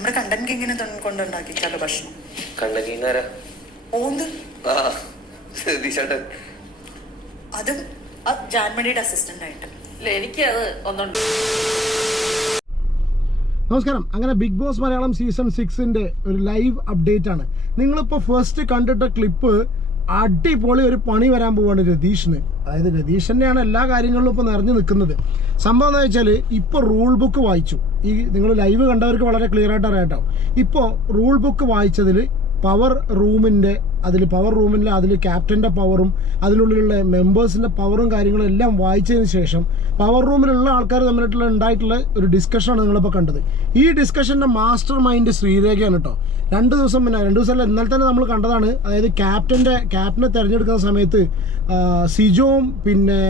നമ്മുടെ കണ്ടന്റ് കിങ്ങിനെ കൊണ്ടുണ്ടാക്കിച്ചാലോ ഭക്ഷണം? Content king ആരാ? ഓന്ത് സതീശേട്ടൻ. അതും ജാൻമണിയുടെ അസിസ്റ്റന്റ് ആയിട്ട്. എനിക്ക് അത് ഒന്നുണ്ട്. നമസ്കാരം. അങ്ങനെ ബിഗ് ബോസ് മലയാളം സീസൺ 6ന്റെ ഒരു ലൈവ് അപ്ഡേറ്റ് ആണ്. നിങ്ങളിപ്പോൾ ഫസ്റ്റ് കണ്ടിട്ട ക്ലിപ്പ് അടിപൊളി ഒരു പണി വരാൻ പോവാണ് രതീഷിന്. അതായത് രതീഷിൻ്റെയാണ് എല്ലാ കാര്യങ്ങളിലും ഇപ്പോൾ നിറഞ്ഞു നിൽക്കുന്നത്. സംഭവം എന്ന് വെച്ചാൽ ഇപ്പോൾ റൂൾ ബുക്ക് വായിച്ചു. ഈ നിങ്ങൾ ലൈവ് കണ്ടവർക്ക് വളരെ ക്ലിയർ ആയിട്ട് അറിയാട്ടോ. ഇപ്പോൾ റൂൾ ബുക്ക് വായിച്ചതിൽ പവർ റൂമിൻ്റെ അതിൽ ക്യാപ്റ്റൻ്റെ പവറും അതിനുള്ളിലുള്ള മെമ്പേഴ്സിൻ്റെ പവറും കാര്യങ്ങളും എല്ലാം വായിച്ചതിന് ശേഷം പവർ റൂമിലുള്ള ആൾക്കാർ തമ്മിലായിട്ടുള്ള ഉണ്ടായിട്ടുള്ള ഒരു ഡിസ്കഷനാണ് നിങ്ങളിപ്പോൾ കണ്ടത്. ഈ ഡിസ്കഷൻ്റെ മാസ്റ്റർ മൈൻഡ് ശ്രീരേഖയാണ് കേട്ടോ. 2 ദിവസം ഇന്നലെ തന്നെ നമ്മൾ കണ്ടതാണ്. അതായത് ക്യാപ്റ്റനെ തിരഞ്ഞെടുക്കുന്ന സമയത്ത് സിജോവും പിന്നെ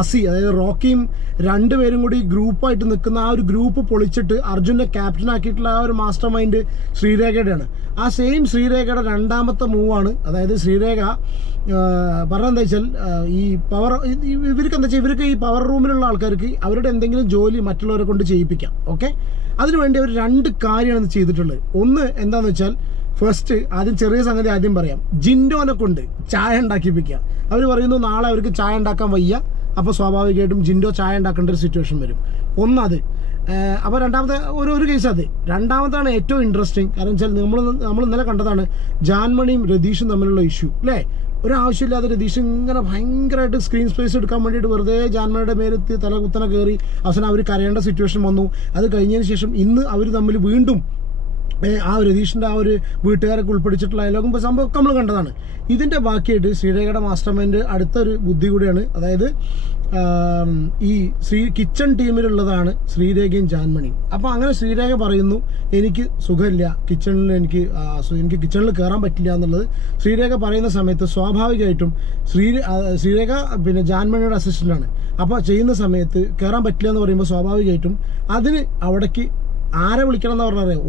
അസി, അതായത് റോക്കിയും രണ്ടുപേരും കൂടി ഗ്രൂപ്പായിട്ട് നിൽക്കുന്ന ആ ഒരു ഗ്രൂപ്പ് പൊളിച്ചിട്ട് അർജുനെ ക്യാപ്റ്റനാക്കിയിട്ടുള്ള ആ ഒരു മാസ്റ്റർ മൈൻഡ് ശ്രീരേഖയുടെയാണ്. ആ സെയിം ശ്രീരേഖയുടെ രണ്ടാമത്തെ മൂവാണ്. അതായത് ശ്രീരേഖ പറഞ്ഞെന്താ വെച്ചാൽ ഈ പവർ ഇവർക്ക് ഈ പവർ റൂമിലുള്ള ആൾക്കാർക്ക് അവരുടെ എന്തെങ്കിലും ജോലി മറ്റുള്ളവരെ കൊണ്ട് ചെയ്യിപ്പിക്കാം. ഓക്കെ, അതിനുവേണ്ടി അവർ 2 കാര്യമാണ് ചെയ്തിട്ടുള്ളത്. ഒന്ന് എന്താണെന്ന് വെച്ചാൽ ഫസ്റ്റ് ആദ്യം ചെറിയ സംഗതി ആദ്യം പറയാം. ജിൻഡോനെ കൊണ്ട് ചായ ഉണ്ടാക്കിപ്പിക്കുക. അവർ പറയുന്നു നാളെ അവർക്ക് ചായ ഉണ്ടാക്കാൻ വയ്യ, അപ്പോൾ സ്വാഭാവികമായിട്ടും ജിൻഡോ ചായ ഉണ്ടാക്കേണ്ട ഒരു സിറ്റുവേഷൻ വരും. ഒന്നത്. അപ്പോൾ രണ്ടാമത്തെ ഒരു കേസ് അത്. രണ്ടാമതാണ് ഏറ്റവും ഇൻട്രസ്റ്റിംഗ്. കാരണം വെച്ചാൽ നമ്മൾ ഇന്നലെ കണ്ടതാണ് ജാൻമണിയും രതീഷും തമ്മിലുള്ള ഇഷ്യൂ അല്ലേ. ഒരാവശ്യമില്ലാതെ രതീഷ് ഇങ്ങനെ ഭയങ്കരമായിട്ട് സ്ക്രീൻ സ്പേസ് എടുക്കാൻ വേണ്ടിയിട്ട് വെറുതെ ജാൻമണിയുടെ മേലെത്തി തലകുത്തനെ കയറി അവസാനം അവർ കരയേണ്ട സിറ്റുവേഷൻ വന്നു. അത് കഴിഞ്ഞതിന് ശേഷം ഇന്ന് അവർ തമ്മിൽ വീണ്ടും ആ രതീഷിൻ്റെ ആ ഒരു വീട്ടുകാരൊക്കെ ഉൾപ്പെടുത്തിയിട്ടുള്ള ഡയലോഗും സംഭവമൊക്കെ നമ്മൾ കണ്ടതാണ്. ഇതിൻ്റെ ബാക്കിയായിട്ട് ശ്രീരേഖയുടെ മാസ്റ്റർ മൈൻഡ് അടുത്തൊരു ബുദ്ധി കൂടിയാണ്. അതായത് ഈ കിച്ചൺ ടീമിലുള്ളതാണ് ശ്രീരേഖയും ജാൻമണിയും. അപ്പോൾ അങ്ങനെ ശ്രീരേഖ പറയുന്നു എനിക്ക് സുഖമില്ല കിച്ചണിൽ, എനിക്ക് കിച്ചണിൽ കയറാൻ പറ്റില്ല എന്നുള്ളത് ശ്രീരേഖ പറയുന്ന സമയത്ത് സ്വാഭാവികമായിട്ടും ശ്രീരേഖ പിന്നെ ജാൻമണിയുടെ അസിസ്റ്റൻ്റാണ്. അപ്പോൾ ചെയ്യുന്ന സമയത്ത് കയറാൻ പറ്റില്ല എന്ന് പറയുമ്പോൾ സ്വാഭാവികമായിട്ടും അതിന് അവിടേക്ക് ആരെ വിളിക്കണം എന്ന് പറഞ്ഞാൽ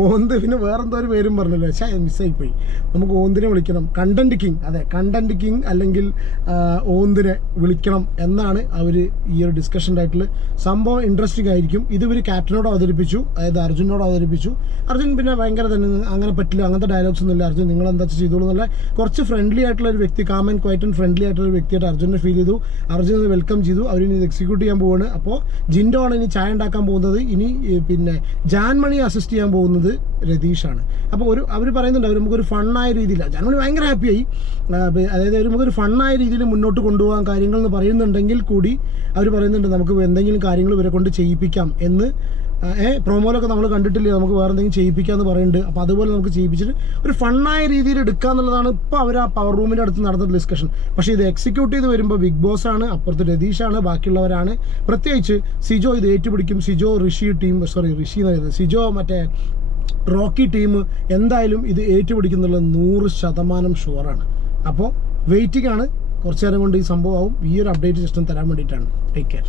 ഓന്ത് പിന്നെ വേറെന്തോ ഒരു പേരും പറഞ്ഞല്ലോ. മിസ്സായിപ്പോയി. നമുക്ക് ഓന്തിനെ വിളിക്കണം. കണ്ടന്റ് കിങ്, അതെ കണ്ടന്റ് കിങ് അല്ലെങ്കിൽ ഓന്തിനെ വിളിക്കണം എന്നാണ് അവർ ഈ ഒരു ഡിസ്കഷൻ്റെ ആയിട്ടുള്ള സംഭവം. ഇൻട്രസ്റ്റിംഗ് ആയിരിക്കും. ഇത് ഇവർ ക്യാപ്റ്റനോട് അവതരിപ്പിച്ചു, അതായത് അർജുനോട് അവതരിപ്പിച്ചു. അർജുൻ പിന്നെ ഭയങ്കര തന്നെ അങ്ങനെ പറ്റില്ല, അങ്ങനത്തെ ഡയലോഗ്സ് ഒന്നും ഇല്ല. അർജുൻ നിങ്ങൾ എന്താ ചെയ്തോളൂ എന്നുള്ള കുറച്ച് ഫ്രണ്ട്ലി ആയിട്ടുള്ള ഒരു വ്യക്തി, calm and quite and friendly ആയിട്ടുള്ള ഒരു വ്യക്തിയായിട്ട് അർജുനെ ഫീൽ ചെയ്തു. അർജുൻ വെൽക്കം ചെയ്തു. അവരിനി ഇത് എക്സിക്യൂട്ട് ചെയ്യാൻ പോവാണ്. അപ്പോൾ ജിൻഡോ ആണ് ഇനി ചായ ഉണ്ടാക്കാൻ പോകുന്നത്. ഇനി പിന്നെ ജാൻമണി അസിസ്റ്റ് ചെയ്യാൻ പോകുന്നത് രതീഷാണ്. അപ്പോൾ അവർ പറയുന്നുണ്ട് നമുക്കൊരു ഫണ്ണായ രീതിയിൽ ജാൻമണി ഭയങ്കര ഹാപ്പിയായി. അതായത് നമുക്കൊരു ഫണ്ണായ രീതിയിൽ മുന്നോട്ട് കൊണ്ടുപോകാൻ കാര്യങ്ങൾ എന്ന് പറയുന്നുണ്ടെങ്കിൽ കൂടി അവർ പറയുന്നുണ്ട് നമുക്ക് എന്തെങ്കിലും കാര്യങ്ങൾ ഇവരെ കൊണ്ട് ചെയ്യിപ്പിക്കാം എന്ന്. പ്രൊമോയിലൊക്കെ നമ്മൾ കണ്ടിട്ടില്ലേ, നമുക്ക് വേറെ എന്തെങ്കിലും ചെയ്യിപ്പിക്കാമെന്ന് പറയുന്നുണ്ട്. അപ്പോൾ അതുപോലെ നമുക്ക് ചെയ്യിപ്പിച്ചിട്ട് ഒരു ഫണ്ണായ രീതിയിൽ എടുക്കുക എന്നുള്ളതാണ് ഇപ്പോൾ അവർ ആ പവർ റൂമിൻ്റെ അടുത്ത് നടന്ന ഡിസ്കഷൻ. പക്ഷേ ഇത് എക്സിക്യൂട്ട് ചെയ്ത് വരുമ്പോൾ ബിഗ് ബോസ് ആണ്, അപ്പുറത്ത് രതീഷാണ്, ബാക്കിയുള്ളവരാണ്. പ്രത്യേകിച്ച് സിജോ ഇത് ഏറ്റുപിടിക്കും. സിജോ മറ്റേ റോക്കി ടീം എന്തായാലും ഇത് ഏറ്റുപിടിക്കുന്നുള്ള 100% ഷുവറാണ്. അപ്പോൾ വെയിറ്റിംഗ് ആണ്. കുറച്ചു നേരം കൊണ്ട് ഈ സംഭവമാവും. ഈ ഒരു അപ്ഡേറ്റ് ജസ്റ്റ് തരാൻ വേണ്ടിയിട്ടാണ്. Take care.